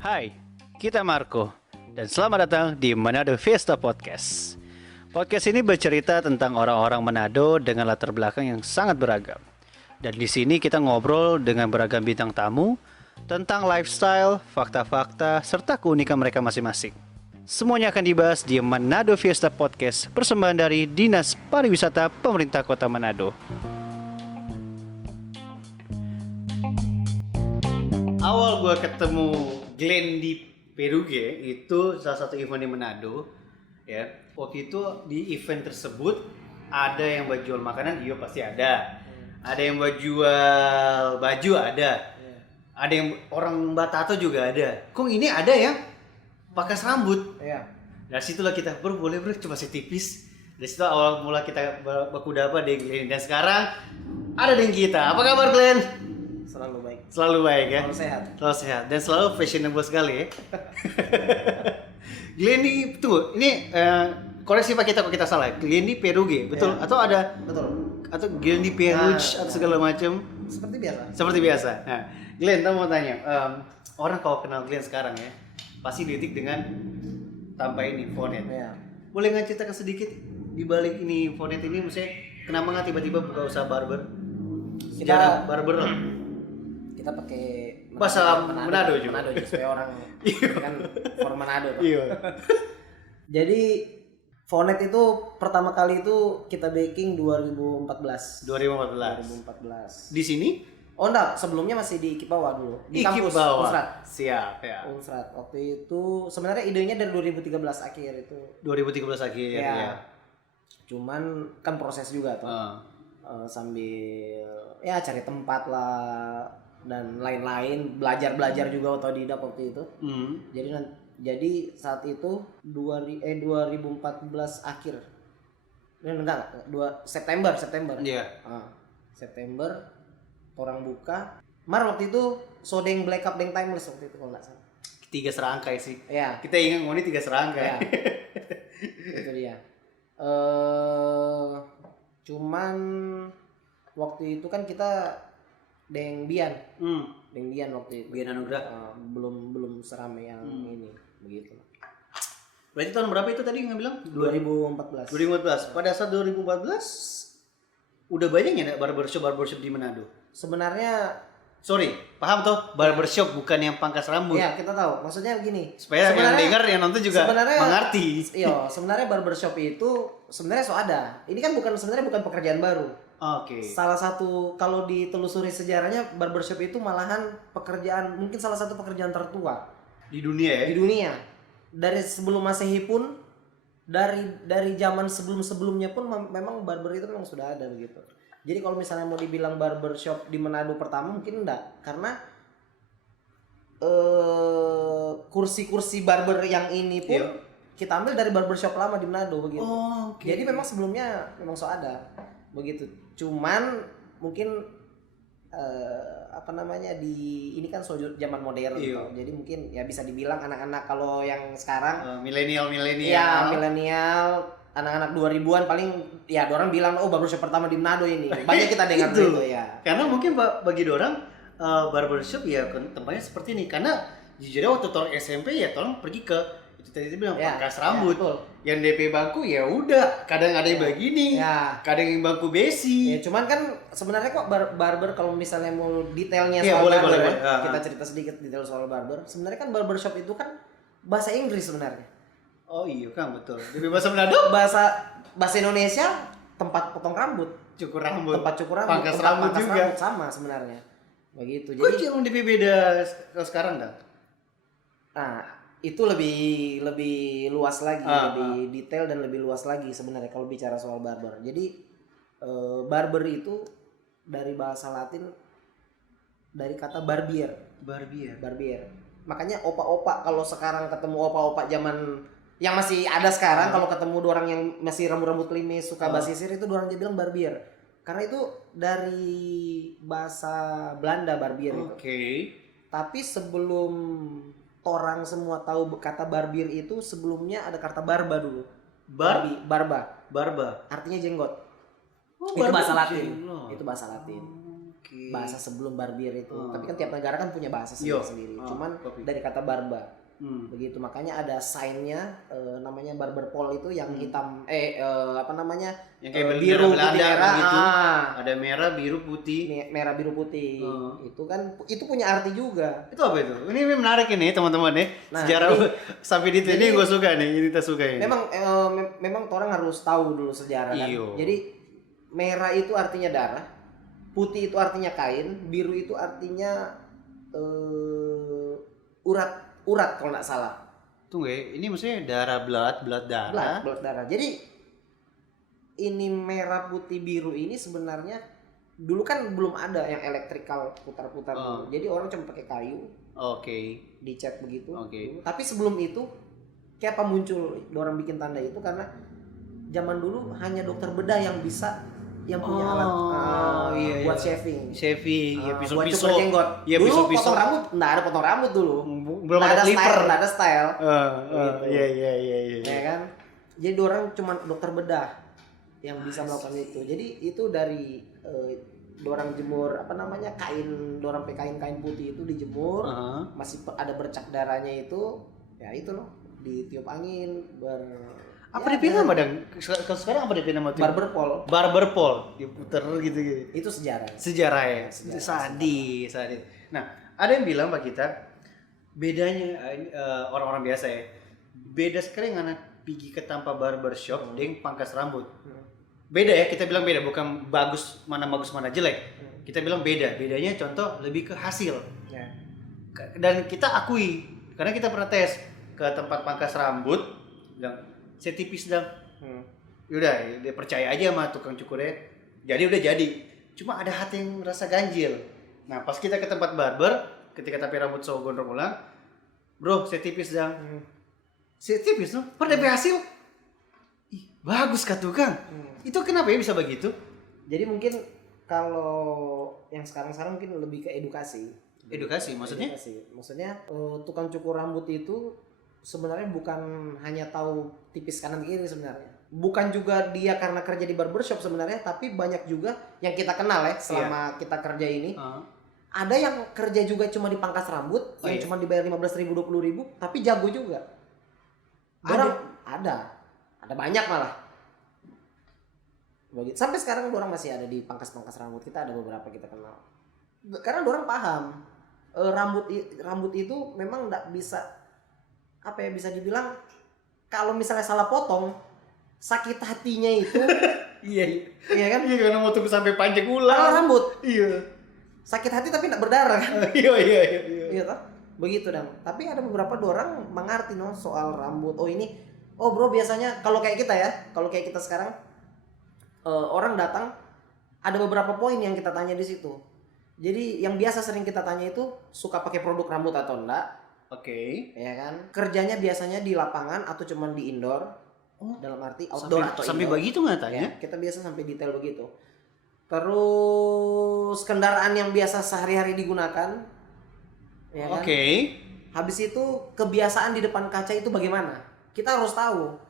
Hai, kita Marco dan selamat datang di Manado Fiesta Podcast. Podcast ini bercerita tentang orang-orang Manado dengan latar belakang yang sangat beragam. Dan di sini kita ngobrol dengan beragam bintang tamu tentang lifestyle, fakta-fakta, serta keunikan mereka masing-masing. Semuanya akan dibahas di Manado Fiesta Podcast, persembahan dari Dinas Pariwisata Pemerintah Kota Manado. Awal gue ketemu Glenn di Peruge itu salah satu event di Manado, ya. Waktu itu di event tersebut ada yang buat jual makanan, iya pasti ada. Ada yang buat jual baju ada. Ada yang orang Batato juga ada. Kok ini ada yang pangkas rambut? Iya. Dari situlah kita boleh coba setipis. Dari situ awal mula kita baku dapat di Glenn dan sekarang ada dengan kita. Apa kabar Glenn? Selalu baik. Selalu baik ya. Selalu sehat Dan selalu fashionable sekali ya. Glenn ini tunggu, ini koreksi Pak kita kalau kita salah. Glenn di Peruge, betul? Ya. Atau ada Betul. atau Glenn di Peruge atau segala macam? Seperti biasa. Nah, Glenn, kamu mau tanya, orang kalau kenal Glenn sekarang ya, pasti didik dengan tanpa ini fonet. Iya. Boleh nggak ceritakan sedikit di balik ini fonet ini, maksudnya kenapa nggak tiba-tiba buka usaha barber? Sejarah barber lah. Kita pakai Bahasa Manado juga. Manado juga supaya orang kan for Manado. Iya. Jadi Fonet itu pertama kali itu kita baking 2014. 2014. Di sini? Oh enggak, sebelumnya masih di Kipawa dulu. Di kampus Kipawa. Unsrat. Siap ya. Unsrat. Waktu itu sebenarnya idenya dari 2013 akhir itu. 2013 akhir ya. Cuman kan proses juga tuh. Sambil ya cari tempat lah dan lain-lain, belajar juga otodidak waktu itu. Jadi saat itu 2014 akhir. September. Iya. September orang buka. Waktu itu Sodeng Black Up Deng Timeless waktu itu kalau nggak salah. 3 serangkai sih. Iya. Kita ingat ngomongin 3 serangkai. Ya. Itu dia. Cuman waktu itu kan kita Deng Bian waktu itu. Bian Anugrah. Belum seramai yang ini, begitu. Berarti tahun berapa itu tadi nggak bilang? 2014. 2014. Pada saat 2014 udah banyak ya barbershop di Manado. Sebenarnya paham tuh, barbershop bukan yang pangkas rambut. Iya, kita tahu. Maksudnya begini. Supaya yang dengar yang nonton juga mengerti. Iya, sebenarnya barbershop itu sebenarnya ada. Ini kan sebenarnya bukan pekerjaan baru. Oke. Salah satu kalau ditelusuri sejarahnya barbershop itu malahan mungkin salah satu pekerjaan tertua di dunia ya. Di dunia. Dari sebelum Masehi pun dari zaman sebelum-sebelumnya pun memang barber itu memang sudah ada begitu. Jadi kalau misalnya mau dibilang barbershop di Manado pertama mungkin enggak, karena kursi-kursi barber yang ini pun kita ambil dari barbershop lama di Manado begitu. Jadi memang sebelumnya memang ada begitu. Cuman mungkin ini kan zaman modern gitu. Jadi mungkin ya bisa dibilang anak-anak kalau yang sekarang milenial. Ya, milenial, anak-anak 2000-an paling ya dorang bilang barbershop pertama di Manado ini. Banyak kita dengar itu ya. Karena mungkin bagi dorang barbershop ya tempatnya seperti ini, karena jujurnya waktu tolong SMP ya tolong pergi ke itu tadi bilang pangkas rambut. Yang DP bangku ya udah, kadang ada yang begini, kadang yang bangku besi. Ya cuman kan sebenarnya kok barber kalau misalnya mau detailnya soal barber, kita cerita sedikit detail soal barber. Sebenarnya kan barbershop itu kan bahasa Inggris sebenarnya. Oh iya kan, betul. Lebih bahasa Manado? Bahasa Indonesia tempat potong rambut, cukur rambut, tempat cukur rambut, pangkas rambut juga sama sebenarnya. Begitu. Jadi yang lebih beda sekarang dah. Nah, itu lebih luas lagi, lebih detail dan lebih luas lagi sebenarnya kalau bicara soal barber. Jadi barber itu dari bahasa Latin dari kata barbier. Makanya opa-opa kalau sekarang ketemu opa-opa zaman yang masih ada sekarang, kalau ketemu orang yang masih rambut-rambut limis suka basisir itu orang dia bilang barbier. Karena itu dari bahasa Belanda barbier itu. Tapi sebelum orang semua tahu kata barbier itu, sebelumnya ada kata barba dulu. Barba. Artinya jenggot. Itu bahasa Latin. bahasa sebelum barbir itu. Tapi kan tiap negara kan punya bahasa Yo. sendiri. Cuman Kopi. dari kata barba. Begitu, makanya ada sign-nya namanya barber pole itu yang hitam apa namanya? Yang kayak biru Belanda putih merah gitu. Ada merah, biru, putih. merah biru putih. Itu kan itu punya arti juga. Itu apa itu? Ini menarik ini teman-teman nih. Nah, Sejarah ini- sampai di ini gue suka nih. Ini kita suka ini. Memang memang orang harus tahu dulu sejarah kan. Iyo. Jadi merah itu artinya darah, putih itu artinya kain, biru itu artinya urat kalau nggak salah. Tunggu ya, ini maksudnya darah blood darah. Blood darah. Jadi ini merah putih biru ini sebenarnya dulu kan belum ada yang elektrikal putar-putar dulu. Jadi orang cuma pakai kayu, Oke. dicat begitu. Oke. Tapi sebelum itu kayak apa muncul orang bikin tanda itu karena zaman dulu hanya dokter bedah yang punya alat iya, buat iya. shaving. Shaving, ya Buat pisau-pisau. cukur jenggot. Iya, Dulu pisau-pisau. potong rambut, nggak ada potong rambut dulu. Belum Nggak ada clipper. nggak ada style. Gitu. Iya. Ya kan? Jadi orang cuma dokter bedah yang bisa melakukan itu. Jadi itu dari dorang jemur apa namanya dorang pakai kain putih itu dijemur, masih ada bercak darahnya itu, ya itu loh ditiup angin Apa dipilih sama Dang? Kalau sekarang apa dipilih sama Barber pole diputer gitu. Itu sejarah. Sejarah ya. Sadis. Nah, ada yang bilang Pak kita bedanya orang-orang biasa ya. Beda sekali dengan pergi ke tanpa barbershop dengan pangkas rambut. Beda ya, kita bilang beda, bukan bagus mana jelek. Kita bilang beda. Bedanya contoh lebih ke hasil. Ya. Dan kita akui karena kita pernah tes ke tempat pangkas rambut, bilang saya tipis Dang. Yaudah, dia percaya aja sama tukang cukurnya. Udah jadi. Cuma ada hati yang merasa ganjil. Nah, pas kita ke tempat barber, ketika tapi rambut so gondrong ulang, bro, saya tipis Dang. Saya tipis no, pada hasil. Ih, bagus kah tukang? Itu kenapa ya bisa begitu? Jadi mungkin kalau yang sekarang mungkin lebih ke edukasi. Edukasi maksudnya? Maksudnya tukang cukur rambut itu sebenarnya bukan hanya tahu tipis kanan kiri sebenarnya. Bukan juga dia karena kerja di barbershop sebenarnya, tapi banyak juga yang kita kenal ya selama kita kerja ini. Ada yang kerja juga cuma di pangkas rambut, yang cuma dibayar 15.000 20.000, tapi jago juga. Ada banyak malah. Sampai sekarang orang masih ada di pangkas-pangkas rambut, kita ada beberapa kita kenal. Karena orang paham rambut itu memang nggak bisa bisa dibilang kalau misalnya salah potong sakit hatinya itu iya kan? Iya karena mau tunggu sampai panjang ulang. Rambut. Iya. Sakit hati tapi nggak berdarah kan? Iya. Toh? Begitu Dang. Tapi ada beberapa orang mengerti soal rambut. Oh bro biasanya kalau kayak kita sekarang orang datang ada beberapa poin yang kita tanya di situ. Jadi yang biasa sering kita tanya itu suka pakai produk rambut atau enggak? Oke. Ya kan? Kerjanya biasanya di lapangan atau cuman di indoor? Dalam arti outdoor atau sampai indoor. begitu nggak tanya? Ya, kita biasa sampai detail begitu. Terus kendaraan yang biasa sehari-hari digunakan. Ya kan? Oke. Habis itu kebiasaan di depan kaca itu bagaimana? Kita harus tahu.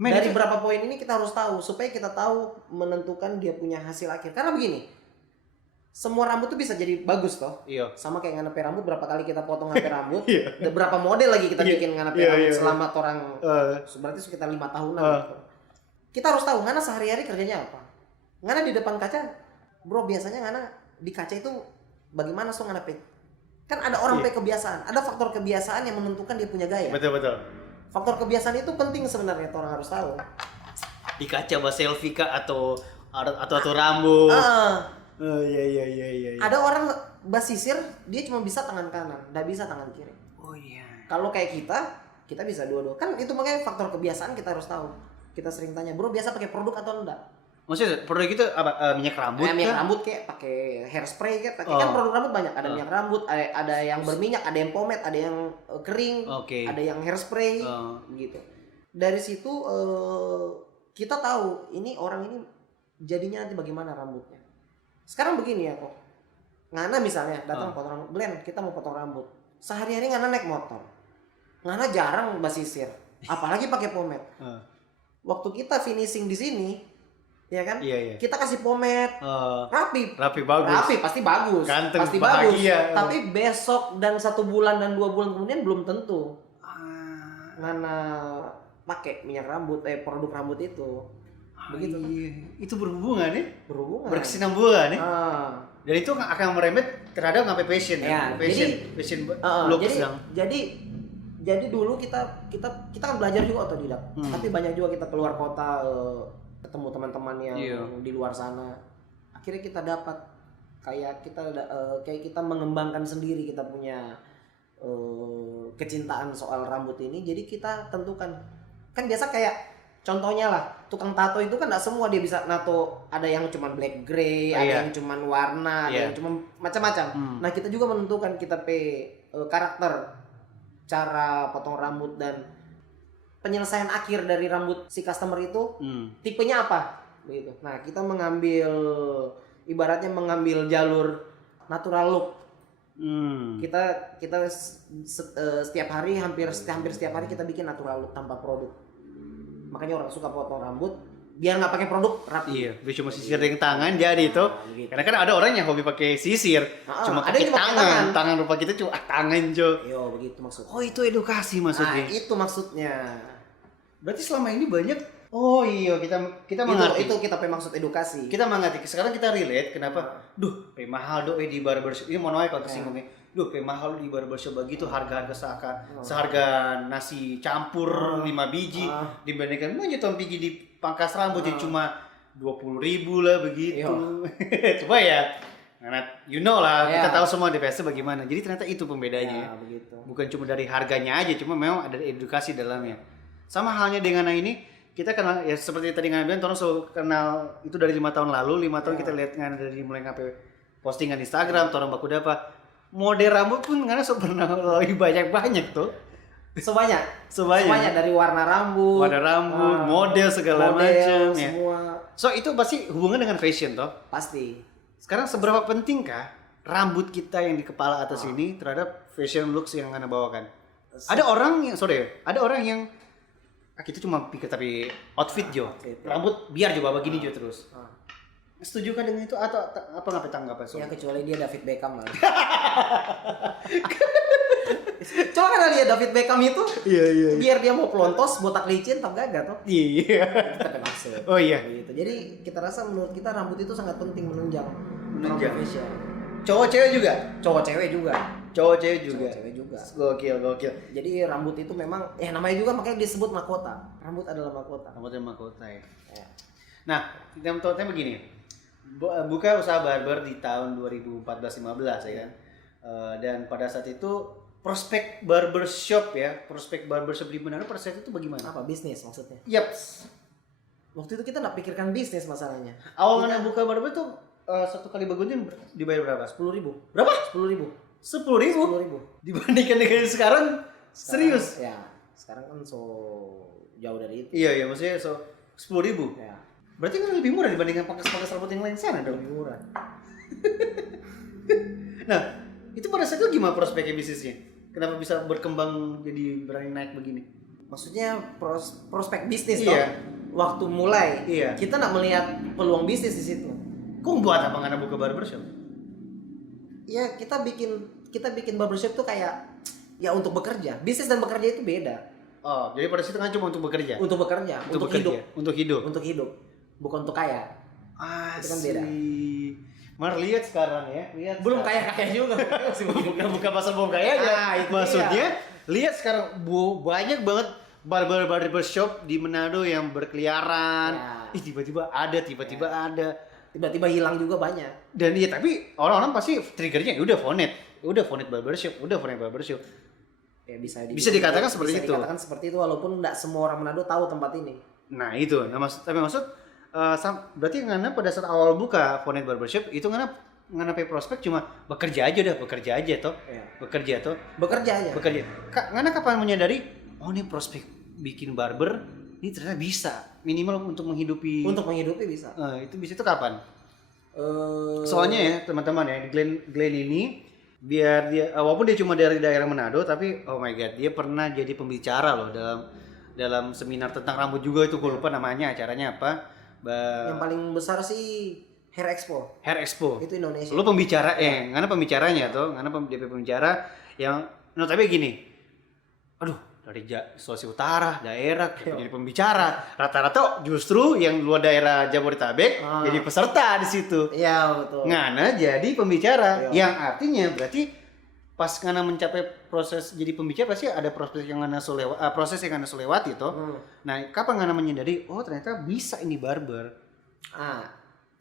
Dari berapa poin ini kita harus tahu supaya kita tahu menentukan dia punya hasil akhir. Karena begini, semua rambut tuh bisa jadi bagus toh. Iya. Sama kayak nganepe rambut, berapa kali kita potong nganepe rambut, ada berapa model lagi kita bikin nganepe rambut selama orang berarti sekitar 5 tahunan gitu. Kita harus tahu ngana sehari-hari kerjanya apa. Ngana di depan kaca, bro biasanya ngana di kaca itu bagaimana nganepe? Kan ada orang pakai kebiasaan, ada faktor kebiasaan yang menentukan dia punya gaya. Betul. Faktor kebiasaan itu penting sebenarnya, orang harus tahu. Di kaca bahas selfie kah atau rambut. Iya. Ada orang basisir dia cuma bisa tangan kanan, nggak bisa tangan kiri. Oh iya. Kalau kayak kita bisa dua-dua. Kan itu makanya faktor kebiasaan kita harus tahu. Kita sering tanya, bro biasa pakai produk atau enggak? Maksudnya produk itu apa? Minyak rambut? Minyak rambut kayak pakai hairspray kayak pakai kan produk rambut banyak. Ada minyak rambut, ada yang berminyak, ada yang pomade, ada yang kering, ada yang hairspray, gitu. Dari situ kita tahu ini orang ini jadinya nanti bagaimana rambutnya. Sekarang begini ya kok. Ngana misalnya datang potong rambut, Glenn kita mau potong rambut. Sehari-hari Ngana naik motor. Ngana jarang basisir, apalagi pakai pomade. Waktu kita finishing di sini, ya kan? Iya. Kita kasih pomade, rapi Bagus. rapi pasti bagus, Ganteng, pasti bahagia. bagus. Tapi besok dan 1 bulan dan 2 bulan kemudian belum tentu ngana pakai minyak rambut, produk rambut itu. Begitu. Iya. Itu berhubungan ya? Berhubungan. Berkesinambungan ya? Dan itu akan merembet terhadap sampai passion ya. Passion look sedang. Jadi dulu kita kan belajar juga otodidak. Tapi banyak juga kita keluar kota, ketemu teman-teman yang di luar sana. Akhirnya kita dapat kayak kita mengembangkan sendiri, kita punya kecintaan soal rambut ini. Jadi kita tentukan, kan biasa kayak contohnya lah, tukang tato itu kan nggak semua dia bisa nato, ada yang cuma black gray, ada yang cuma warna, ada yang cuma macam-macam. Nah kita juga menentukan kita karakter, cara potong rambut dan penyelesaian akhir dari rambut si customer itu tipenya apa begitu. Nah kita ibaratnya mengambil jalur natural look. Kita setiap hari hampir setiap hari kita bikin natural look tanpa produk. Makanya orang suka potong rambut biar nggak pakai produk, rapi. Iya, biar cuma sisir dengan tangan jadi itu. Gitu. Karena kan ada orang yang hobi pakai sisir, cuma ada pakai yang tangan. Tangan rupa kita cuma tangan, Jo. Yo, begitu maksudnya. Oh, itu edukasi maksudnya. Nah, itu maksudnya. Berarti selama ini banyak. Oh iya, kita mengerti. Itu kita maksud edukasi. Kita mengerti. Sekarang kita relate kenapa? Duh, mahal do di barbershop. Ini mau kalau tersinggungnya. Duh, mahal di barbershop begitu, harga seharga nasi campur 5 biji dibandingkan mau nyetom pergi di pangkas rambut yang cuma 20.000 lah begitu. Coba ya. Nah, you know lah, kita tahu semua DPS bagaimana. Jadi ternyata itu pembedanya. Ya, begitu. Bukan cuma dari harganya aja, cuma memang ada edukasi dalamnya. Sama halnya dengan ini, kita kenal ya seperti tadi ngambil, orang so kenal itu dari 5 tahun lalu. 5 tahun kita lihat dari mulai ngapain postingan Instagram, orang baku dapat model rambut pun karena so pernah lebih banyak tuh. Sebanyak dari warna rambut, model segala macam ya. So itu pasti hubungan dengan fashion toh? Pasti. Sekarang seberapa pentingkah rambut kita yang di kepala atas ini terhadap fashion looks yang Anda bawakan? Ada orang yang kita cuma pikir tapi outfit Jo. Rambut biar coba begini Jo terus. Setuju kan dengan itu atau apa nggak tanggapan ya kecuali dia David Beckham lah. Coba kan lihat David Beckham itu, biar dia mau pelontos, botak licin, tak gagah toh. Iya. Kita maksud. Oh iya. Gitu. Jadi kita rasa menurut kita rambut itu sangat penting menunjang. Cowok cewek juga. Cowok cewek juga. Gokil. Jadi rambut itu memang, namanya juga makanya disebut mahkota. Rambut adalah mahkota. Ya. Nah, yang contohnya begini. Buka usaha barber di tahun 2014-15 ya kan. Dan pada saat itu prospek barbershop di Manado pada saat itu bagaimana? Apa bisnis maksudnya? Yaps. Waktu itu kita nggak pikirkan bisnis masalahnya. Awal mana buka barber tuh satu kali bagunin dibayar berapa? 10.000. Berapa? 10.000. 10.000? Dibandingkan dengan sekarang serius? Ya, sekarang kan so jauh dari itu. Iya, maksudnya so 10.000. Ya. Berarti kan lebih murah dibandingkan pangkas rambut yang lain sana dong. Lebih murah. Nah, itu pada saat itu gimana prospeknya bisnisnya? Kenapa bisa berkembang jadi berani naik begini? Maksudnya prospek bisnis toh. Waktu mulai, iya. Kita nak melihat peluang bisnis di situ. Kok buat apa nggak buka barbershop? Ya kita bikin barbershop tuh kayak ya untuk bekerja. Bisnis dan bekerja itu beda. Oh, jadi pada situ kan cuma untuk bekerja. Untuk hidup. Bukan untuk kaya. Itu kan beda. Mar lihat sekarang ya. Belum kaya juga. bukan pasal belum kaya aja. Maksudnya lihat sekarang banyak banget barbershop di Manado yang berkeliaran. Ya. Tiba-tiba ada. Tiba-tiba hilang juga banyak. Dan iya tapi orang-orang pasti triggernya udah Fonet barbershop. Ya bisa dikatakan seperti itu. Dikatakan seperti itu walaupun enggak semua orang Manado tahu tempat ini. Nah itu, tapi maksud berarti ngana pada saat awal buka Fonet barbershop itu ngana pay prospek cuma bekerja aja toh. Ya. Bekerja aja. Ngana kapan menyadari ini prospek bikin barber ini ternyata bisa minimal untuk menghidupi bisa. Itu bisa itu kapan? Soalnya ya teman-teman ya Glenn ini biar dia walaupun dia cuma dari daerah Manado tapi oh my god dia pernah jadi pembicara loh dalam seminar tentang rambut juga itu gue lupa namanya acaranya apa Yang paling besar sih Hair Expo. Hair Expo. Itu Indonesia. Lu pembicara karena pembicaranya tuh, karena DP pembicara yang tapi gini. Aduh, dari Sulawesi Utara, daerah jadi pembicara. Rata-rata justru yang luar daerah Jabodetabek jadi peserta di situ. Iya, betul. Ngana jadi pembicara, yang artinya berarti pas Ngana mencapai proses jadi pembicara pasti ada proses yang Ngana lewati toh. Nah, kapan Ngana menyadari oh ternyata bisa ini barber.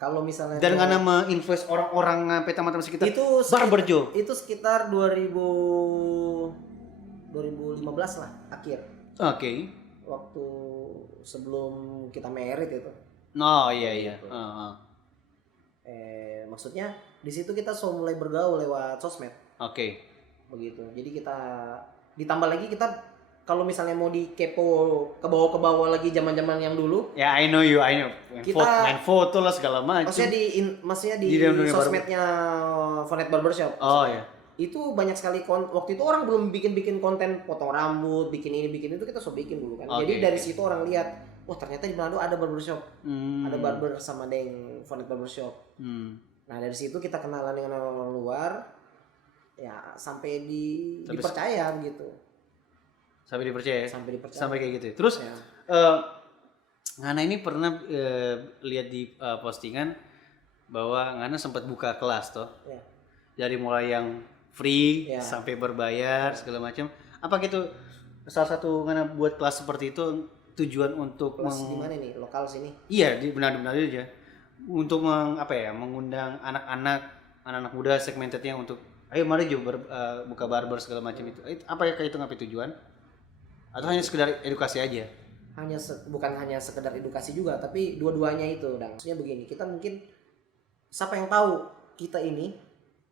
Kalau misalnya dan Ngana menginfluence orang-orang sampai teman-teman sekitar itu barber Jo. Itu sekitar 2015 lah akhir. Oke. Waktu sebelum kita married itu. Oh iya. Maksudnya di situ kita mulai bergaul lewat sosmed. Oke. Begitu. Jadi kita ditambah lagi kita kalau misalnya mau dikepo ke bawah lagi zaman-zaman yang dulu. Ya, I know. Main foto lah segala macam. Maksudnya di sosmednya Fonet Barbershop. Oh ya. Itu banyak sekali waktu itu orang belum bikin konten potong rambut, bikin ini bikin itu, kita bikin dulu kan. Jadi dari situ orang lihat, oh ternyata di Manado ada barbershop. Ada barber sama Deng Fonet Barbershop. Nah, dari situ kita kenalan dengan orang luar. Ya, sampai dipercaya gitu. Sampai dipercaya. Sampai kayak gitu. Terus ya. Ngana ini pernah lihat di postingan bahwa Ngana sempat buka kelas toh. Ya. Dari mulai yang free sampai berbayar segala macam. Apa gitu salah satu Ngana buat kelas seperti itu tujuan untuk kelas di mana nih? Lokal sini? Iya, di benar-benar aja. Untuk mengundang anak-anak muda segmentednya untuk ayo mari juga buka barber segala macam itu. Apa ya kayak itu ngapain tujuan? Atau hanya sekedar edukasi aja? Bukan hanya sekedar edukasi juga, tapi dua-duanya itu. Dan maksudnya begini, kita mungkin siapa yang tahu kita ini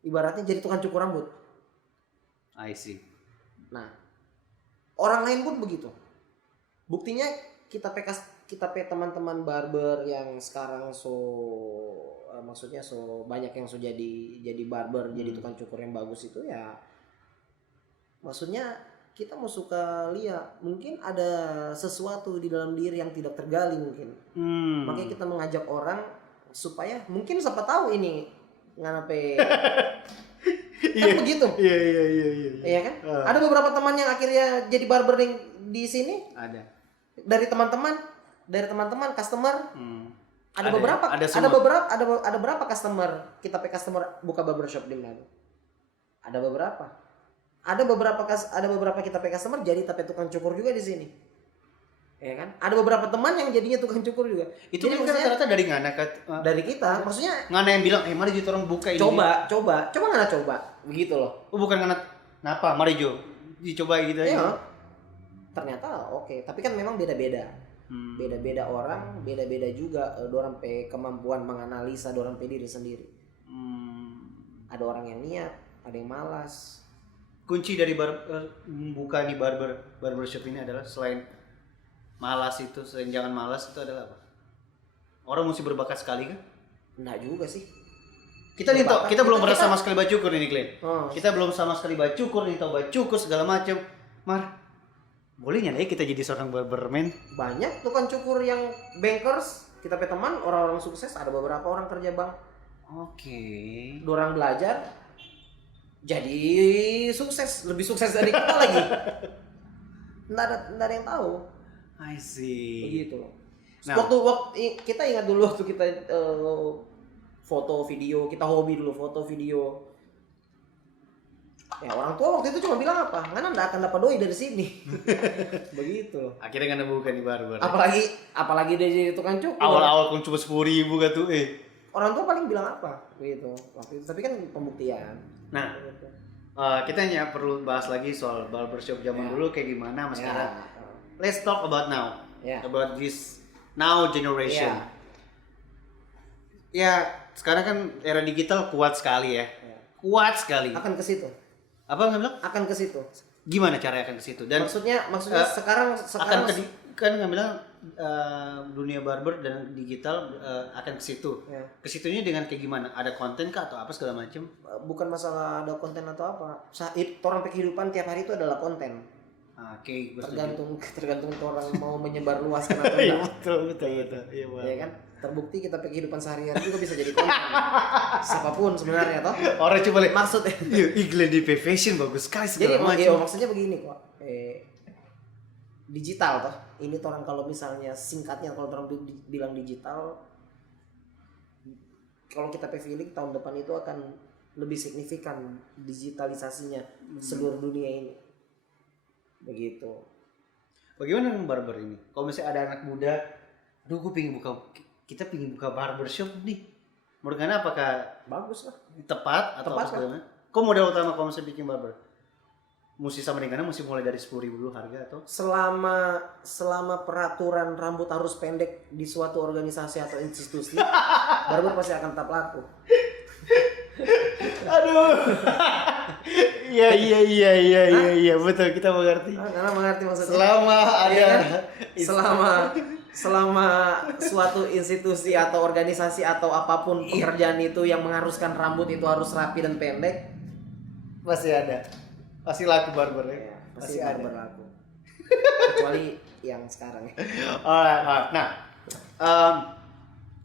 ibaratnya jadi tukang cukur rambut. I see. Nah, orang lain pun begitu. Buktinya kita teman-teman barber yang sekarang maksudnya banyak yang jadi barber, jadi tukang cukur yang bagus itu ya. Maksudnya kita mau suka lihat mungkin ada sesuatu di dalam diri yang tidak tergali mungkin. Makanya kita mengajak orang supaya mungkin siapa tahu ini nganape kan begitu. Iya. Iya kan? Ada beberapa teman yang akhirnya jadi barber di sini. Ada. Dari teman-teman customer. Ada berapa customer kita buka barbershop di Manado. Ada beberapa kita customer jadi tapi tukang cukur juga di sini. Ya kan? Ada beberapa teman yang jadinya tukang cukur juga. Itu kan rata-rata dari Ngana dari kita. Maksudnya Ngana yang bilang, mari kita orang buka ini. Coba Ngana coba. Begitu loh. Oh, bukan Ngana kenapa? Mari Jo. Dicoba gitu aja. Ternyata oke. Tapi kan memang beda-beda. Beda-beda orang, beda-beda juga dorang kemampuan menganalisa dorang diri sendiri. Ada orang yang niat, ada yang malas. Kunci dari membuka di barbershop ini adalah selain jangan malas itu adalah apa? Orang mesti berbakat sekali kan? Enggak juga sih. Kita belum pernah sama sekali bacukur ini, Glenn. Kita belum sama sekali bacukur nih, tahu bacukur segala macam. Bolehnya deh kita jadi seorang barberman. Banyak tukang cukur yang bankers, kita teman orang-orang sukses, ada beberapa orang kerja bank. Oke. Dorang belajar jadi sukses, lebih sukses dari kita lagi. Nggak ada yang tahu. I see. Begitu. Nah, waktu kita ingat dulu waktu kita foto video, kita hobi dulu foto video. Ya orang tua waktu itu cuma bilang apa? Ngana nggak akan dapat doi dari sini. Begitu. Akhirnya Ngana buka di barber. Apalagi dia jadi tukang cukur. Awal-awal cuma 10.000 kan tuh. Orang tua paling bilang apa? Gitu. Waktu itu tapi kan pembuktian. Nah, kita hanya perlu bahas lagi soal barbershop zaman dulu kayak gimana mas sekarang. Let's talk about now. About this now generation. Ya, sekarang kan era digital kuat sekali ya. Kuat sekali. Akan ke situ. Apa nggak bilang? Akan ke situ. Gimana caranya akan ke situ? Dan maksudnya sekarang kan nggak bilang dunia barber dan digital akan ke situ. Ke situnya dengan kayak gimana? Ada konten kah atau apa segala macam? Bukan masalah ada konten atau apa. Orang kehidupan tiap hari itu adalah konten. Oke, tergantung orang mau menyebar luaskan atau enggak. Betul. Iya, kan? terbukti kita pakai kehidupan sehari-hari juga bisa jadi konten. Siapapun sebenarnya toh. Orang coba lihat Maksudnya. iklan di fashion bagus sekali Jadi segala macam. maksudnya begini kok. Digital toh. Ini orang kalau misalnya singkatnya kalau orang bilang digital, kalau kita feeling tahun depan itu akan lebih signifikan digitalisasinya seluruh dunia ini. Begitu. Bagaimana dengan barber ini? Kalau misalnya ada anak muda, aduh kita pingin buka barbershop nih. Menurut Anda apakah Bagus lah. tepat atau Tepat apa segala? Kok modal utama kalau misalnya bikin barber? Mesti sama dengan mesti mulai dari 10.000 dulu harga atau? Selama peraturan rambut harus pendek di suatu organisasi atau institusi, barber pasti akan tetap laku. Aduh. Iya betul kita mengerti. Karena mengerti maksudnya. Selama ada Iya kan? selama suatu institusi atau organisasi atau apapun pekerjaan itu yang mengharuskan rambut itu harus rapi dan pendek, pasti ada. Pasti laku barber ya. pasti ada. barber laku. Kecuali yang sekarang ya. Alright. Nah,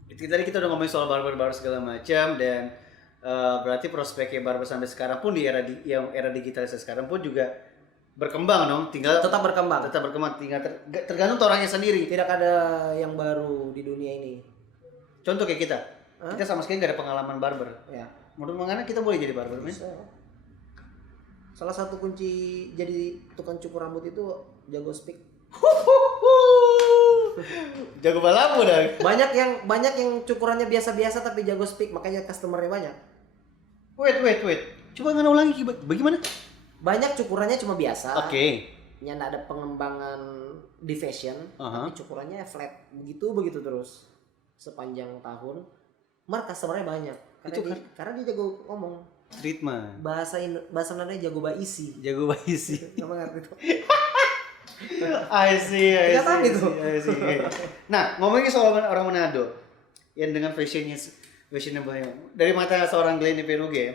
tadi kita udah ngomongin soal barber segala macam dan berarti prospeknya barber sampai sekarang pun di era digitalisasi sekarang pun juga berkembang dong. Tinggal Tetap berkembang. Tinggal tergantung orangnya sendiri. Tidak ada yang baru di dunia ini. Contoh kayak kita. Kita sama sekali nggak ada pengalaman barber. Ya. Menurut Mangana kita boleh jadi barber, men? Bisa. Salah satu kunci jadi tukang cukur rambut itu jago speak. Jago balamu dah. Banyak yang cukurannya biasa-biasa tapi jago speak, makanya customernya banyak. Wait. Coba Ngana ulangi bagaimana? Banyak cukurannya cuma biasa. Oke. Yang ada pengembangan di fashion, tapi cukurannya flat begitu terus sepanjang tahun. Customernya banyak. Karena dia jago ngomong. Treatment. Bahasa Nanda jago baisi. Jago baisi. Kamu ngerti tuh? I see. Nah, ngomongin soal orang Manado yang dengan fashionnya banyak. Dari mata seorang Glenn Peruge ya.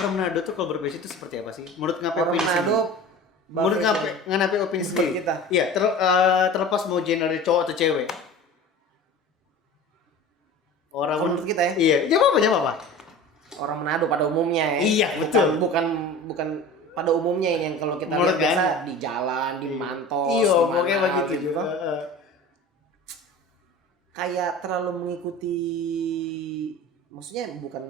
Orang Manado tuh kalau berfashion itu seperti apa sih? Menurut ngapain Orang opini Manado Menurut ngapain opini sendiri? kita. Iya, terlepas mau gender cowok atau cewek. Orang menurut kita ya. Iya, jawab apa? Orang Manado pada umumnya ya. Iya, betul. Bukan pada umumnya ini yang kalau kita lihat biasa di jalan, di mantos, iya, di mana pokoknya begitu gitu. Kayak terlalu mengikuti, maksudnya bukan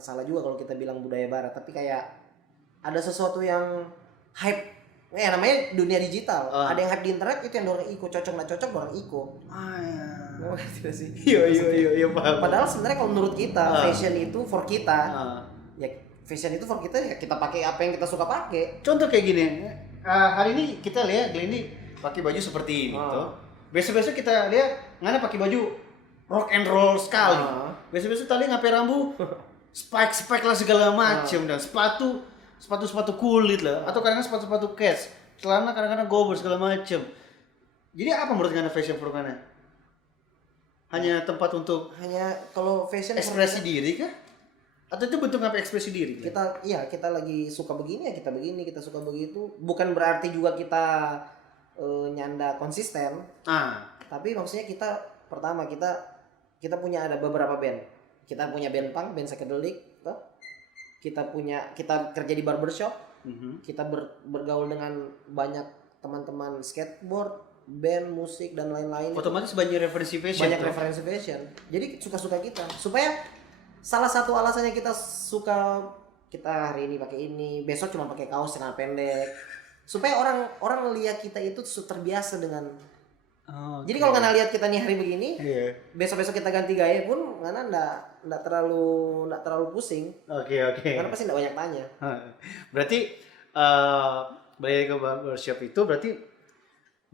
salah juga kalau kita bilang budaya barat, tapi kayak ada sesuatu yang hype. Namanya dunia digital. Ada yang hype di internet itu yang orang ikut, cocok nggak cocok orang ikut. Ngerti gak sih? Iya, paham. Padahal sebenarnya kalau menurut kita fashion itu for kita. Ya fashion itu for kita, ya kita pakai apa yang kita suka pakai. Contoh kayak gini. Hari ini kita lihat Glenny pakai baju seperti ini tuh. Besok-besok kita lihat Ngana pakai baju rock and roll sekali. Besok-besok tadi ngapain rambut spike lah segala macem dan sepatu kulit lah atau kadang-kadang sepatu cats, celana kadang-kadang gober segala macem. Jadi apa menurut Ngana fashion for Ngana? Hanya tempat untuk kalau fashion ekspresi diri kah? Atau itu bentuk apa ekspresi diri? Kita lagi suka begini ya kita begini, kita suka begitu. Bukan berarti juga kita nyanda konsisten. Tapi maksudnya pertama kita punya ada beberapa band. Kita punya band punk, band psychedelic, toh. Kita kerja di barbershop. Kita bergaul dengan banyak teman-teman skateboard, band, musik dan lain-lain. Otomatis banyak referensi fashion. Referensi fashion. Jadi suka-suka kita. Supaya salah satu alasannya kita suka, kita hari ini pakai ini, besok cuma pakai kaos celana pendek. Supaya orang lihat kita itu terbiasa dengan. Jadi kalau Ngana lihat kita nih hari begini, besok-besok kita ganti gaya pun Ngana enggak terlalu pusing. Oke. Karena pasti enggak banyak tanya. Berarti balik ke barbershop itu berarti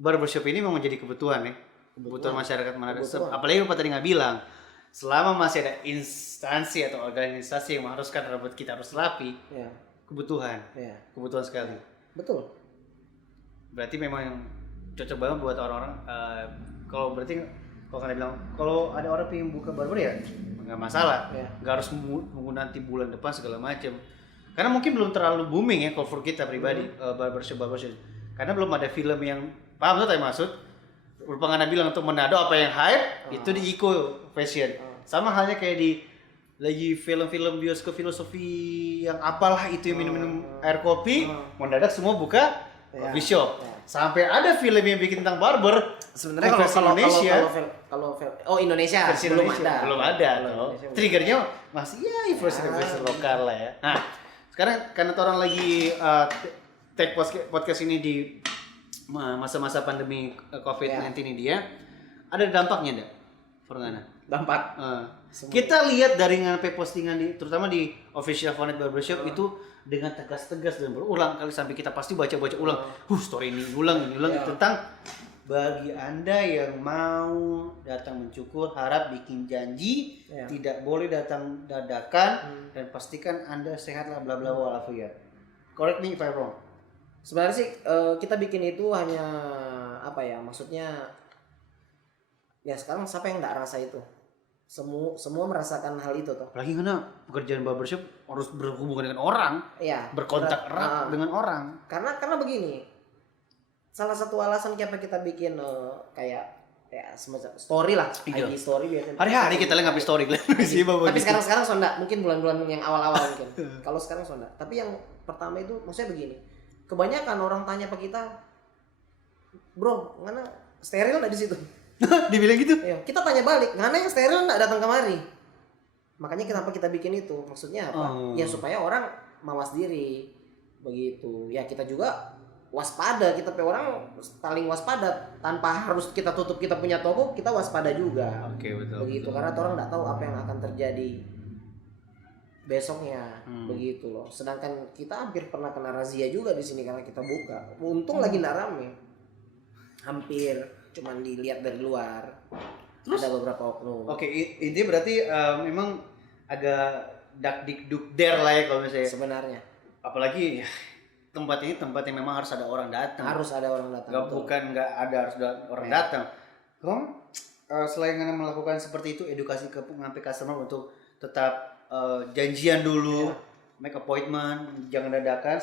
barbershop ini memang menjadi kebutuhan ya. Kebutuhan masyarakat Manado. Apalagi Bapak tadi nggak bilang, selama masih ada instansi atau organisasi yang mengharuskan rambut kita harus rapi, kebutuhan. Kebutuhan sekali. Betul. Berarti memang cocok banget buat orang-orang. Kalau kalian bilang kalau ada orang pengen buka barber ya nggak masalah, nggak harus menunggu nanti bulan depan segala macam. Karena mungkin belum terlalu booming ya kalau for kita pribadi barbershop. Karena belum ada film yang paham tuh maksud Pengana bilang untuk Manado apa yang hype itu di eco fashion. Sama halnya kayak di lagi film-film bioskop filosofi yang apalah itu yang minum-minum air kopi, mendadak semua buka coffee shop. Sampai ada film yang bikin tentang barber. Sebenarnya kalau Indonesia versi belum Indonesia ada. belum ada. Triggernya masih ya influencer lokal lah ya. Nah, sekarang karena orang lagi take podcast ini di masa-masa pandemi COVID-19 ini dia ada dampaknya enggak? Furgana. Dampak. Kita lihat dari ngapain postingan terutama di official Fonet Barbershop itu dengan tegas-tegas dan berulang kali sampai kita pasti baca-baca ulang. Story ini ulang tentang bagi Anda yang mau datang mencukur harap bikin janji, tidak boleh datang dadakan dan pastikan Anda sehat lah bla bla bla ya. Correct me if I'm wrong. Sebenarnya sih kita bikin itu hanya apa ya, maksudnya ya sekarang siapa yang nggak rasa itu? Semua merasakan hal itu toh. Apalagi karena pekerjaan barbershop harus berhubungan dengan orang, berkontak erat dengan orang. Karena begini, salah satu alasan kenapa kita bikin kayak ya semacam story lah, IG story biasanya. Hari-hari kita lihat ngapain story Tapi sekarang sonda, mungkin bulan-bulan yang awal-awal mungkin. Kalau sekarang sonda. Tapi yang pertama itu maksudnya begini. Kebanyakan orang tanya ke kita, bro, mana steril nggak di situ? Dibilang gitu? Ya, kita tanya balik, mana yang steril nggak datang kemari? Makanya kenapa kita bikin itu? Maksudnya apa? Ya supaya orang mawas diri, begitu. Ya kita juga waspada, kita orang saling waspada. Tanpa harus kita tutup kita punya toko, kita waspada juga. Oke, betul. Begitu, karena orang nggak tahu apa yang akan terjadi besoknya, begitu loh. Sedangkan kita hampir pernah kena razia juga di sini karena kita buka. Untung lagi nggak rame, hampir cuman dilihat dari luar. Terus ada beberapa oknum. Oke, ini berarti memang agak dak-dik-duk der lah ya kalau misalnya. Sebenarnya. Apalagi tempat ini tempat yang memang harus ada orang datang. Harus ada orang datang. Nggak ada harus ada orang datang. Kamu selain melakukan seperti itu, edukasi ke ngampe customer untuk tetap janjian dulu, make appointment, jangan dadakan.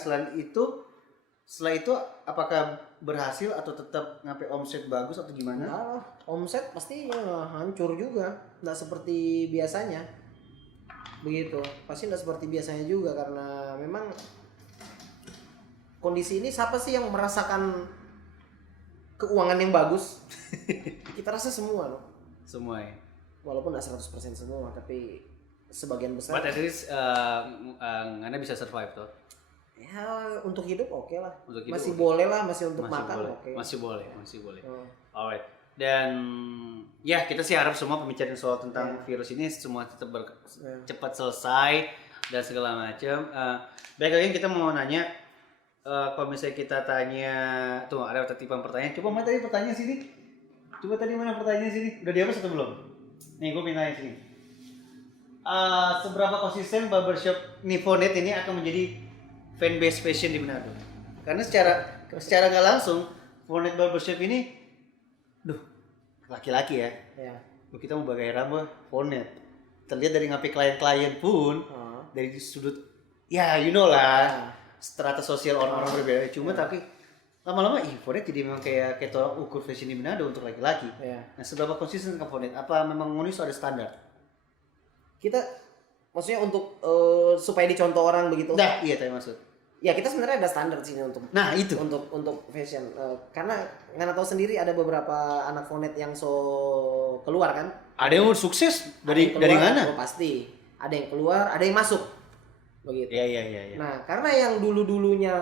Setelah itu apakah berhasil atau tetap ngampe omset bagus atau gimana? Nah, omset pasti hancur juga, nggak seperti biasanya. Begitu, pasti nggak seperti biasanya juga karena memang kondisi ini siapa sih yang merasakan keuangan yang bagus? Kita rasa semua loh. Semua ya. Walaupun nggak 100% semua, tapi sebagian besar. But at least Anda bisa survive toh. Ya untuk hidup oke lah. Untuk hidup masih okay. boleh lah, masih untuk masih makan oke. Masih boleh. Alright. Dan ya kita sih harap semua pembicaraan soal tentang virus ini semua tetap cepat selesai dan segala macam. Baik lagi kita mau nanya kalau misalnya kita tanya tuh ada tertipan pertanyaan. Coba mana tadi pertanyaan sini? Coba tadi mana pertanyaan sini? Udah dihapus atau belum? Nih gue pindahin sini. Seberapa konsisten barbershop Nifonet ini akan menjadi fanbase fashion di Manado? Karena secara nggak langsung Fonet Barbershop ini, laki-laki ya. Kita mau bagai rambut Fonet. Terlihat dari ngapain klien-klien pun dari sudut ya you know lah strata sosial orang-orang berbeda. Cuma tapi lama-lama Fonet jadi memang kayak tolak ukur fashion di Manado untuk laki-laki. Nah seberapa konsisten ke Fonet? Apa memang Monis ada standar? Kita maksudnya untuk supaya dicontoh orang begitu. Nah, iya tadi maksud. Ya kita sebenarnya ada standar sini untuk. Nah itu. Untuk fashion. Karena nggak tahu sendiri ada beberapa anak Fonet yang keluar kan. Ada yang sukses dari mana? Oh, pasti. Ada yang keluar, ada yang masuk. Begitu. Iya. Nah karena yang dulunya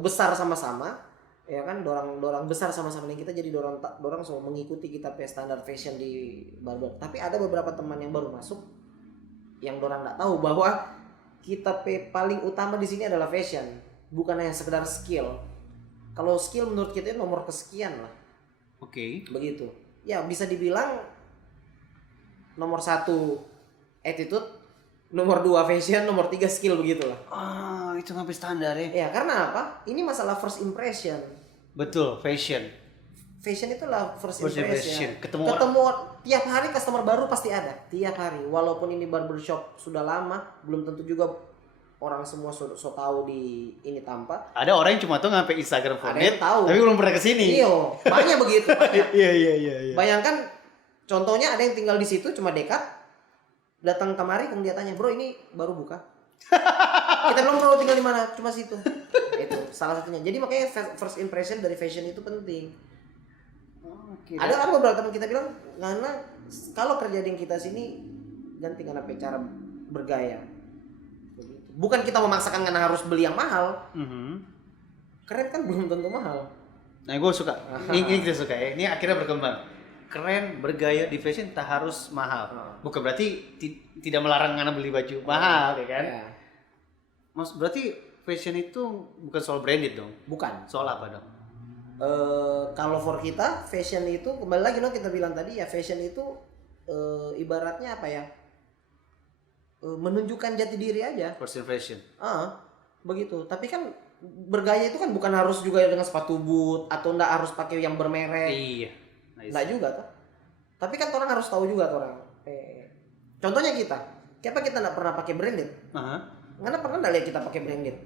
besar sama-sama, ya kan dorang besar sama-sama nih kita jadi dorang semua mengikuti kita standar fashion di barber. Tapi ada beberapa teman yang baru masuk yang dorang nggak tahu bahwa kita paling utama di sini adalah fashion, bukan hanya sekedar skill. Kalau skill menurut kita nomor kesekian lah. Oke. Begitu. Ya bisa dibilang nomor 1 attitude, nomor 2 fashion, nomor 3 skill begitulah. Itu ngapain standar ya? Ya karena apa? Ini masalah first impression. Betul, fashion. Fashion itulah first impression. Ketemu tiap hari customer baru pasti ada. Tiap hari. Walaupun ini barbershop sudah lama, belum tentu juga orang semua so tahu di ini tanpa. Ada orang yang cuma tuh ngampe Instagram Ada Fonet, yang tahu. tapi belum pernah kesini. Iya, banyak begitu. Banyak. Iya. Bayangkan contohnya ada yang tinggal di situ cuma dekat, datang kemari kemudian dia tanya, bro ini baru buka. Kita belum bro tinggal di mana, cuma situ. Itu salah satunya. Jadi makanya first impression dari fashion itu penting. Ada beberapa teman kita bilang, karena kalau kerja di kita sini ganti karena cara bergaya. Bukan kita memaksakan karena harus beli yang mahal. Keren kan belum tentu mahal. Nah gue suka, ini kita suka ya, ini akhirnya berkembang. Keren, bergaya di fashion tak harus mahal. Bukan berarti tidak melarang karena beli baju mahal ya kan? Ya. Mas berarti fashion itu bukan soal branded dong? Bukan. Soal apa dong? Kalau for kita fashion itu kembali lagi kita bilang tadi ya, fashion itu ibaratnya apa ya? Menunjukkan jati diri aja. First impression. Begitu. Tapi kan bergaya itu kan bukan harus juga dengan sepatu boot atau enggak harus pakai yang bermerek. Iya. Enggak juga tuh. Tapi kan orang harus tahu juga orang. Contohnya kita. Kenapa kita enggak pernah pakai branded? Karena pernah enggak lihat kita pakai branded?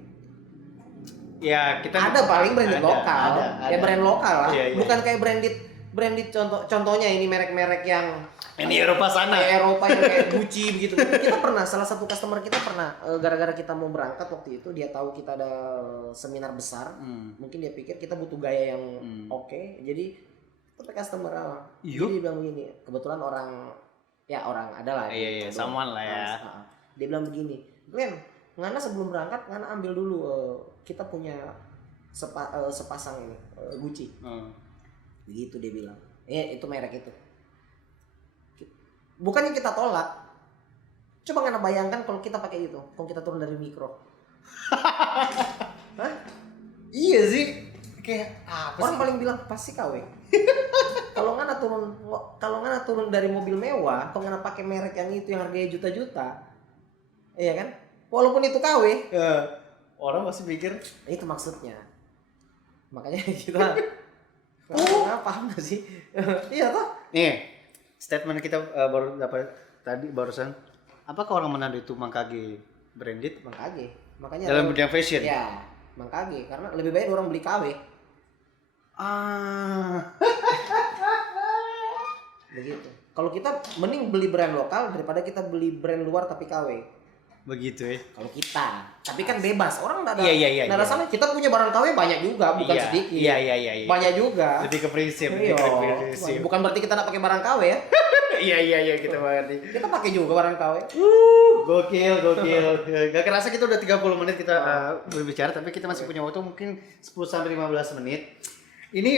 Ya, kita ada paling branded lokal. Ada. Ya brand lokal lah. Iya. Bukan kayak branded contohnya ini merek-merek yang ini Eropa sana. Kayak Eropa yang kayak Gucci begitu. Kita pernah, salah satu customer kita pernah gara-gara kita mau berangkat waktu itu, dia tahu kita ada seminar besar. Mungkin dia pikir kita butuh gaya yang oke. Jadi kita customer jadi dia bilang begini, kebetulan orang adalah. Iya, someone lah ya. Dia bilang begini, Glenn, ngana sebelum berangkat ngana ambil dulu kita punya sepasang ini Gucci. Begitu dia bilang. Itu merek itu. Bukannya kita tolak. Coba ngana bayangkan kalau kita pakai itu, kalau kita turun dari mikro. Hah? Iya sih. Kayak apa orang sih? Paling bilang pasti KW. Kalau ngana turun dari mobil mewah, kalau ngana pakai merek yang itu yang harganya juta-juta. Iya kan? Walaupun itu KW, orang masih mikir itu maksudnya. Makanya kita paham gak sih? Iya toh? Nih, statement kita baru dapat tadi barusan. Apakah orang Manado itu mengkage branded? Mengkage. Makanya dalam bidang fashion. Ya, mengkage karena lebih baik orang beli KW. Begitu. Kalau kita mending beli brand lokal daripada kita beli brand luar tapi KW. Begitu ya. Kalau kita, tapi kan bebas. Orang enggak ada. Iya. Nggak ada salah. Kita punya barang KW banyak juga, bukan sedikit. Iya. Banyak juga. Lebih ke prinsip. Bukan berarti kita nggak pakai barang KW ya. Iya kita mengerti. Kita pakai juga barang KW. Gokil. Gak kerasa kita udah 30 menit kita berbicara, tapi kita masih punya waktu mungkin 10 sampai 15 menit. Ini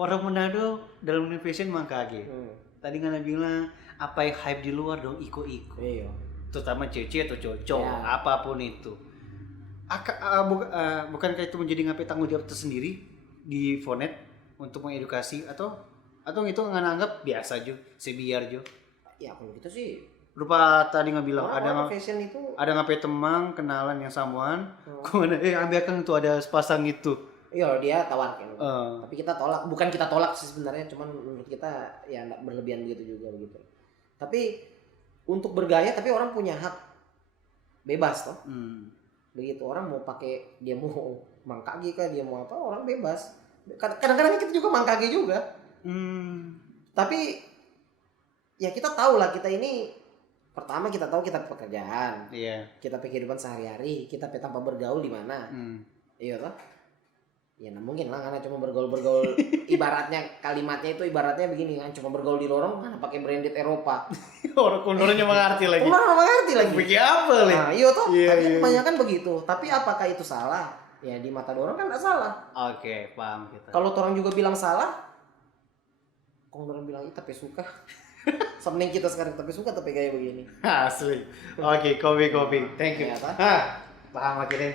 orang Manado dalam dunia fashion mengkage. Tadi Ngana bilang apa yang hype di luar dong iko-iko. Iya. Terutama cewek atau cowok, apapun itu. Bukankah itu menjadi ngapain tanggung jawab tersendiri di Fonet untuk mengedukasi atau itu nggak anggap biasa aja, sebiar aja? Ya kalau gitu sih. Lupa tadi nggak bilang fashion itu. Ada ngapain teman kenalan yang samaan, kemana? Ambil kan itu ada sepasang itu. Iya dia tawarkan. Tapi kita tolak. Bukan kita tolak sih sebenarnya, cuman menurut kita ya nggak berlebihan begitu juga begitu. Tapi untuk bergaya, tapi orang punya hak bebas toh. Begitu orang mau pakai, dia mau mangkage kah, dia mau apa, orang bebas. Kadang-kadang kita juga mangkage juga. Tapi ya kita tahu lah, kita ini pertama kita tahu kita pekerjaan. Kita kehidupan sehari-hari, kita tanpa bergaul di mana. Iya toh. Ya nah mungkin lah karena cuma bergaul ibaratnya kalimatnya itu ibaratnya begini kan, cuma bergaul di lorong karena pakai branded Eropa. Orang kondornya mengerti lagi. Begini apa lagi? Nah, iya toh. Tapi kebanyakan begitu. Tapi apakah itu salah? Ya di mata orang kan enggak salah. Oke, paham kita. Kalau orang juga bilang salah, kalau orang bilang tapi suka. Sementing kita sekarang tapi suka tapi kayak begini. Asli. Oke, kopi. Thank you. Paham akhirnya.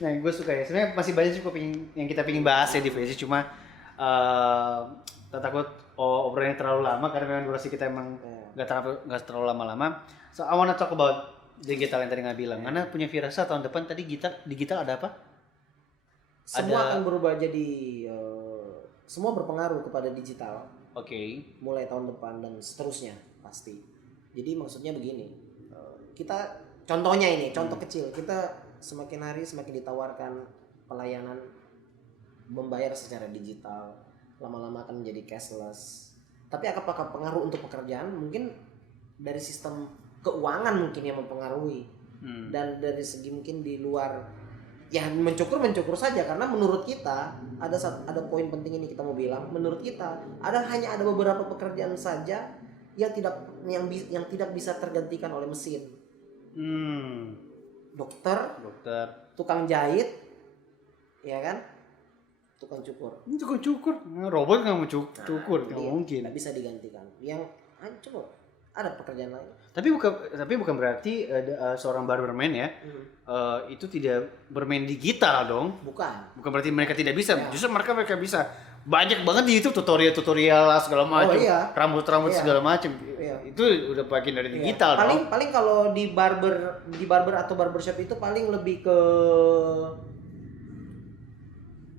Nah, gue suka ya. Sebenarnya masih banyak sih yang kita pingin bahas ya di fashion, cuma takut obrolannya terlalu lama karena memang durasi kita emang nggak terlalu lama-lama. So I wanna talk about digital yang tadi nggak bilang. Karena punya firasat tahun depan tadi digital ada apa? Semua akan berubah jadi semua berpengaruh kepada digital. Oke. Mulai tahun depan dan seterusnya pasti. Jadi maksudnya begini, kita Contohnya ini, contoh kecil. Kita semakin hari semakin ditawarkan pelayanan membayar secara digital, lama-lama akan menjadi cashless. Tapi apakah pengaruh untuk pekerjaan? Mungkin dari sistem keuangan mungkin yang mempengaruhi. Dan dari segi mungkin di luar, ya mencukur saja, karena menurut kita ada poin penting ini kita mau bilang. Menurut kita hanya ada beberapa pekerjaan saja yang tidak bisa tergantikan oleh mesin. Dokter, tukang jahit, ya kan, tukang cukur. Robot nggak mau cukur, nggak mungkin. Nggak bisa digantikan. Yang coba ada pekerjaan lain. Tapi bukan berarti seorang barberman ya itu tidak bermain digital dong. Bukan berarti mereka tidak bisa. Ya. Justru mereka bisa. Banyak banget di YouTube tutorial segala macam. Iya. Rambut segala macam. Iya. Itu udah bagian dari digital dong. Paling kalau di barber atau barbershop itu paling lebih ke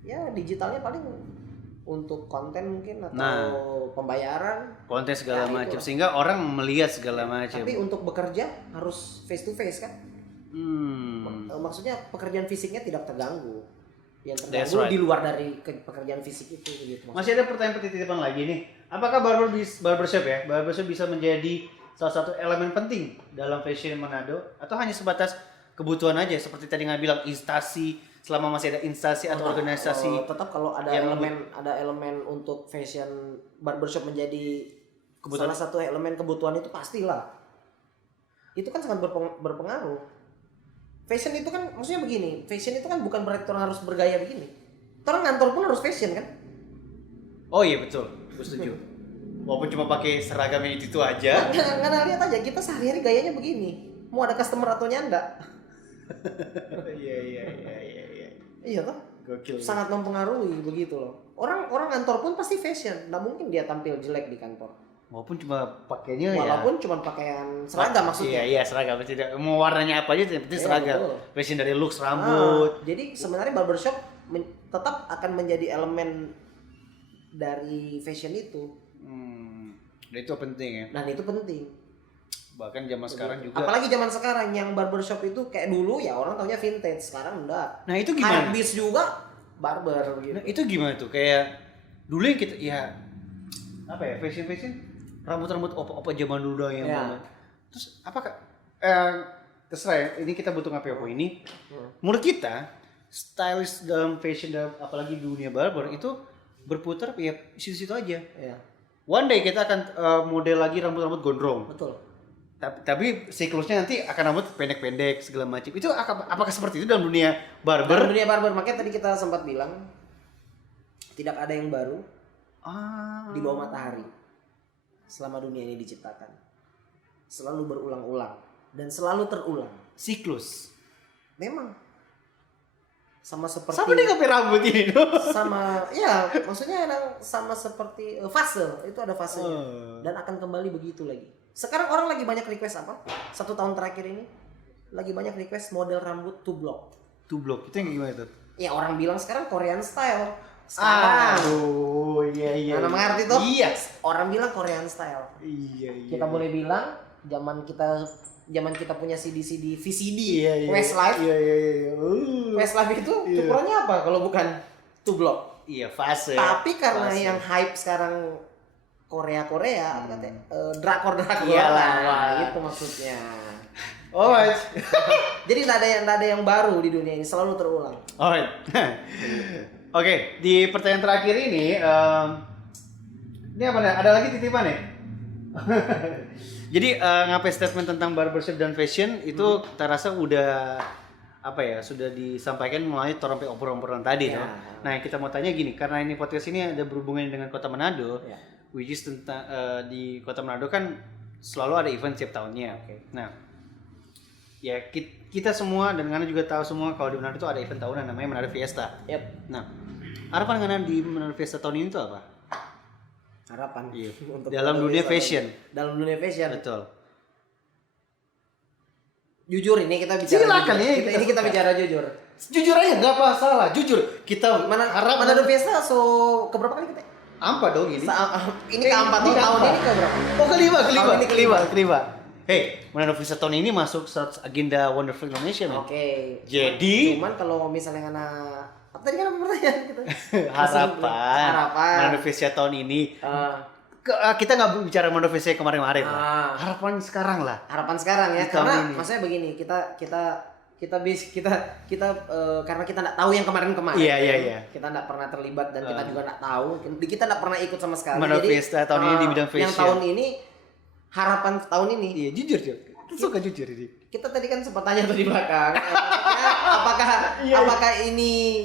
ya digitalnya paling untuk konten mungkin atau pembayaran, konten segala macam sehingga orang melihat segala macam. Tapi untuk bekerja harus face to face kan? Maksudnya pekerjaan fisiknya tidak terganggu. Yang terganggu di luar dari pekerjaan fisik itu gitu. Masih ada pertanyaan titipan lagi nih. Apakah barbershop bisa menjadi salah satu elemen penting dalam fashion Manado atau hanya sebatas kebutuhan aja seperti tadi nggak bilang instansi, selama masih ada instansi atau organisasi? Tetap kalau ada elemen untuk fashion barbershop menjadi kebutuhan. Salah satu elemen kebutuhan itu pastilah. Itu kan sangat berpengaruh. Fashion itu kan maksudnya begini, fashion itu kan bukan berarti orang harus bergaya begini. Orang kantor pun harus fashion kan? Oh iya betul, gue setuju. Walaupun cuma pakai seragam itu aja. Nggak lihat aja, kita sehari-hari gayanya begini. Mau ada customer atau nyanda? Iya. Iya toh? Gokil. Sangat mempengaruhi begitu loh. Orang kantor pun pasti fashion. Nggak mungkin dia tampil jelek di kantor. Walaupun cuma pakainya cuma pakaian seragam maksudnya. Iya seragam, tidak mau warnanya apa aja yang penting seragam. Betul. Fashion dari looks rambut. Jadi sebenarnya barbershop tetap akan menjadi elemen dari fashion itu. Dan itu penting ya. Dan itu penting. Bahkan zaman sekarang juga. Apalagi zaman sekarang yang barbershop itu kayak dulu ya orang taunya vintage, sekarang enggak. Nah itu gimana? Habis juga barber gitu. Nah itu gimana tuh? Kayak dulu yang kita fashion rambut opa zaman dulu yang terus apakah terserah ya, ini kita butuh ngapain ini menurut kita stylist dalam fashion apalagi di dunia barber itu berputar ya situ-situ aja one day kita akan model lagi rambut gondrong. Betul. Tapi siklusnya nanti akan rambut pendek-pendek segala macam. Itu apakah seperti itu dalam dunia barber? Dalam dunia barber, makanya tadi kita sempat bilang tidak ada yang baru di bawah matahari. Selama dunia ini diciptakan, selalu berulang-ulang dan selalu terulang. Siklus. Memang sama seperti. Sama dia ngapain rambut ini? Sama, ya maksudnya sama seperti fase. Itu ada fasenya dan akan kembali begitu lagi. Sekarang orang lagi banyak request apa? 1 tahun terakhir ini lagi banyak request model rambut two block. Two block itu yang gimana tuh? Ya orang bilang sekarang Korean style. Sekarang. Iya. Mana mengerti tuh? Iya. Orang bilang Korean style. Iya. Kita boleh bilang zaman kita punya CD VCD, iya. Westlife. Iya. Westlife itu cukurannya apa kalau bukan two block? Iya, fase. Tapi karena yang hype sekarang Korea apa katanya? Drakor. Iyalah, itu maksudnya. Alright. Jadi nggak ada yang baru di dunia ini, selalu terulang. Alright. Oke, di pertanyaan terakhir ini apa nih? Ada lagi titipan ya? Jadi ngapain statement tentang barbershop dan fashion itu kita rasa udah sudah disampaikan melalui torompe obrolan tadi toh. Nah, yang kita mau tanya gini, karena ini podcast ini ada berhubungan dengan Kota Manado, which is tentang di Kota Manado kan selalu ada event setiap tahunnya. Nah, ya kita semua dan Ngana juga tahu semua kalau di Manado itu ada event tahunan namanya Manado Fiesta. Nah, harapan Ngana di Manado Fiesta tahun ini itu apa? Harapan untuk dalam dunia fashion. Dalam dunia fashion. Betul. Jujur ini kita bicara. Silakan ini kita bicara jujur. Jujur aja nggak masalah. Jujur kita Manado Fiesta keberapa kali kita? Ampa dong ini. Ini keempat tahun ini keberapa? Oh kelima. Hey, Manado Fiesta tahun ini masuk 100 agenda Wonderful Indonesia, men. Oke. Jadi cuman kalau misalnya apa tadi kan apa pertanyaan kita? harapan Manado Fiesta tahun ini. Kita nggak bicara Manado Fiesta kemarin-kemarin lah. Harapan sekarang lah. Harapan sekarang ya. Di tahun Karena ini. maksudnya begini, kita karena kita nggak tahu yang kemarin-kemarin. Iya. Kita nggak pernah terlibat dan kita juga nggak tahu. Kita nggak pernah ikut sama sekali. Manado Fiesta tahun ini di bidang fashion. Yang tahun ini harapan tahun ini. Iya, jujur. Kita suka jujur ini. Kita tadi kan sempat tanya tuh di belakang. apakah ini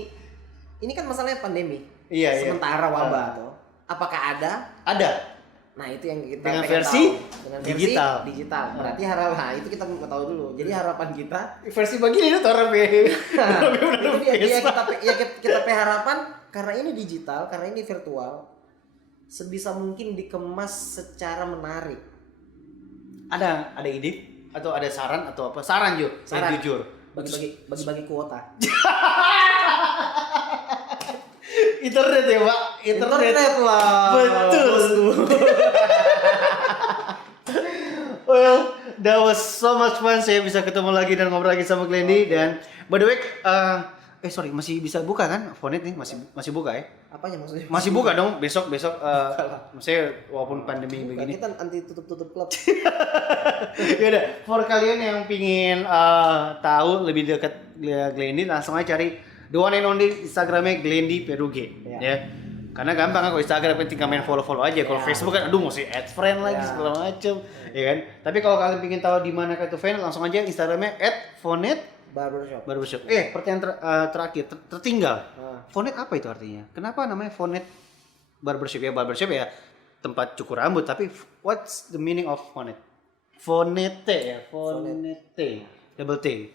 kan masalahnya pandemi. Iya. Sementara wabah tuh. Apakah ada? Ada. Nah, itu yang kita Dengan pengen versi tahu. Dengan versi digital. Berarti harapan itu kita mau tahu dulu. Jadi harapan kita Versi begini tuh orang itu dia kita harapan karena ini digital, karena ini virtual, sebisa mungkin dikemas secara menarik. Ada ide atau ada saran atau apa? Saran Saran. jujur. Bagi kuota. Internet ya, Pak. Internet lah. Betul. Well, that was so much fun. Saya bisa ketemu lagi dan ngobrol lagi sama Glendy. Dan by the way, sorry, masih bisa buka kan? Fonet nih masih buka ya? Apanya maksudnya? Masih buka dong. Besok maksudnya walaupun pandemi begini. Kita anti tutup klub. Yaudah, for kalian yang pingin tahu lebih dekat Glendy, langsung aja cari the one and only Instagramnya Glendy Peruge. Ya. Karena gampang kan kalau Instagram kan tinggal main follow aja. Kalau Facebook kan aduh mesti add friend lagi segala macem, ya kan. Tapi kalau kalian pingin tahu di mana itu fan, langsung aja Instagramnya @fonet barbershop. Pertanyaan terakhir tertinggal. Fonet apa itu artinya? Kenapa namanya Fonet barbershop ya? Barbershop ya tempat cukur rambut, tapi what's the meaning of Fonet? Fonete ya, Fonete. Double T.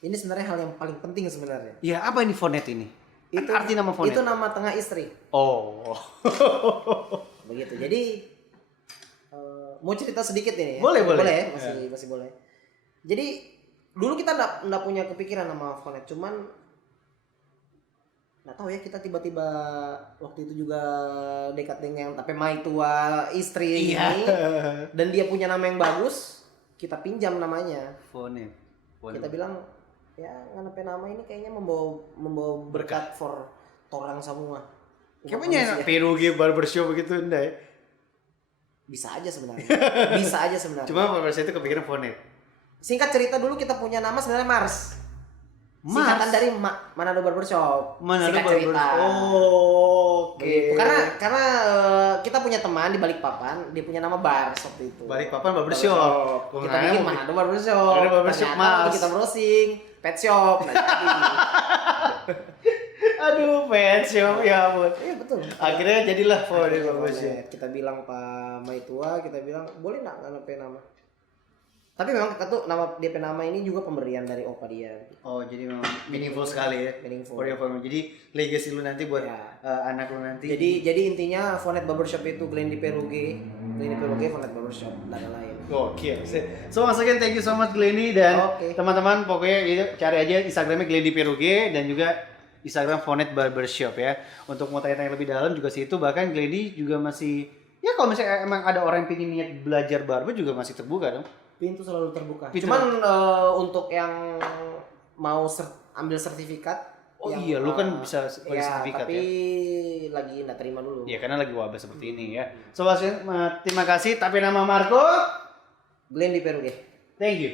Ini sebenarnya hal yang paling penting sebenarnya. Ya, apa ini Fonet ini? Itu arti nama Fonet. Itu nama tengah istri. Oh. Begitu. Jadi mau cerita sedikit ini ya? Boleh. Masih boleh. Jadi dulu kita enggak punya kepikiran nama Fonet, cuman nggak tahu ya, kita tiba-tiba waktu itu juga dekat dengan tapi mai tua istri ini dan dia punya nama yang bagus, kita pinjam namanya. Fonet. Kita bilang ya ngapain nama ini kayaknya membawa berkat for orang semua. Kayaknya Peruge barbershop begitu enggak ya? Bisa aja sebenarnya. Cuma barbershop itu kepikiran Fonet. Singkat cerita dulu kita punya nama sebenarnya Mars. Singkatan dari Manado Barbershop. Manado Barbershop. Oh, oke. Begitu. Karena kita punya teman di Balikpapan, dia punya nama Bar waktu itu. Balikpapan Barbershop. Kita bikin Manado Barbershop. Manado Barbershop Mas. Kita browsing pet shop. Aduh, pet shop ya ampun. Iya betul. Akhirnya jadilah Fonet Barbershop. Kita bilang Pak Maitua, kita bilang boleh nggak nama. Tapi memang kita tuh nama ini juga pemberian dari opa dia. Oh, jadi memang meaningful sekali ya. Meaningful. Jadi legacy lu nanti buat anak lu nanti. Jadi intinya Fonet Barbershop itu Glendy Peruge, Fonet Barbershop, dan lain. Oke. So once again thank you so much Glendy dan teman-teman pokoknya cari aja Instagramnya Glendy Peruge dan juga Instagram Fonet Barbershop ya. Untuk mau tanya-tanya lebih dalam juga situ, bahkan Glendy juga masih ya kalau misalnya emang ada orang yang pengen niat belajar barber juga masih terbuka dong. Pintu selalu terbuka. Cuman untuk yang mau ambil sertifikat. Oh iya, lu kan bisa sertifikat tapi lagi nggak terima dulu. Iya, karena lagi wabah seperti ini ya. So, terima kasih. Tapi nama Marco Glendy Peruge. Thank you.